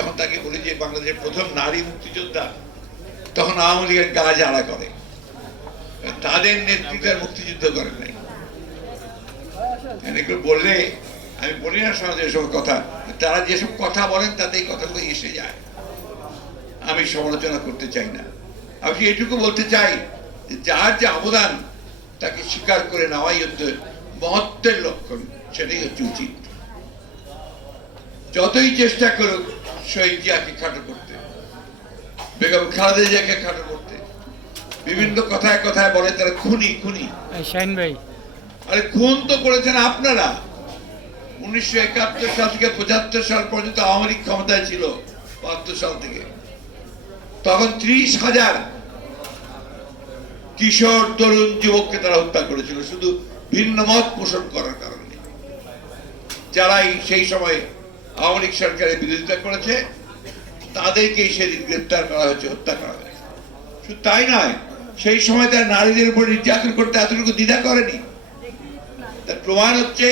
যখন তাকে বলি যে বাংলাদেশের প্রথম নারী মুক্তিযোদ্ধা, তখন আওয়ামী লীগের গা জ্বালা করে। তাদের নেতৃত্বের মুক্তিযুদ্ধ করেন নাই। এগুলো বললে আমি বলি না সমাজের এসব কথা, তারা যেসব কথা বলেন তাতে এই কথাগুলো এসে যায়। আমি সমালোচনা করতে চাই না, আমি এটুকু বলতে চাই যে যার যে অবদান তাকে স্বীকার করে নেওয়াই হচ্ছে মহত্বের লক্ষণ, সেটাই হচ্ছে উচিত। যতই চেষ্টা করুক শহীদ জিয়াকে খাটো করতে, বেগম খালেদা জিয়াকে খাটো করতে, বিভিন্ন কথায় কথায় বলে তারা খুনি খুনি। শাহিন ভাই, আরে খুন তো করেছেন আপনারা। 1971 সাল থেকে 75 সাল পর্যন্ত আওয়ামী লীগ ক্ষমতায় ছিল, 72 সাল থেকে। তখন 30,000 কিশোর তরুণ যুবককে তারা হত্যা করেছিল শুধু ভিন্ন মত পোষণ করার কারণে। যারাই সেই সময় আওয়ামী লীগ সরকারের বিরোধিতা করেছে তাদেরকেই সেদিন গ্রেপ্তার করা হয়েছে, হত্যা করা হয়েছে। শুধু তাই নয়, সেই সময় তারা নারীদের উপর নির্যাতন করতে এতটুকু দ্বিধা করেনি। তার প্রমাণ হচ্ছে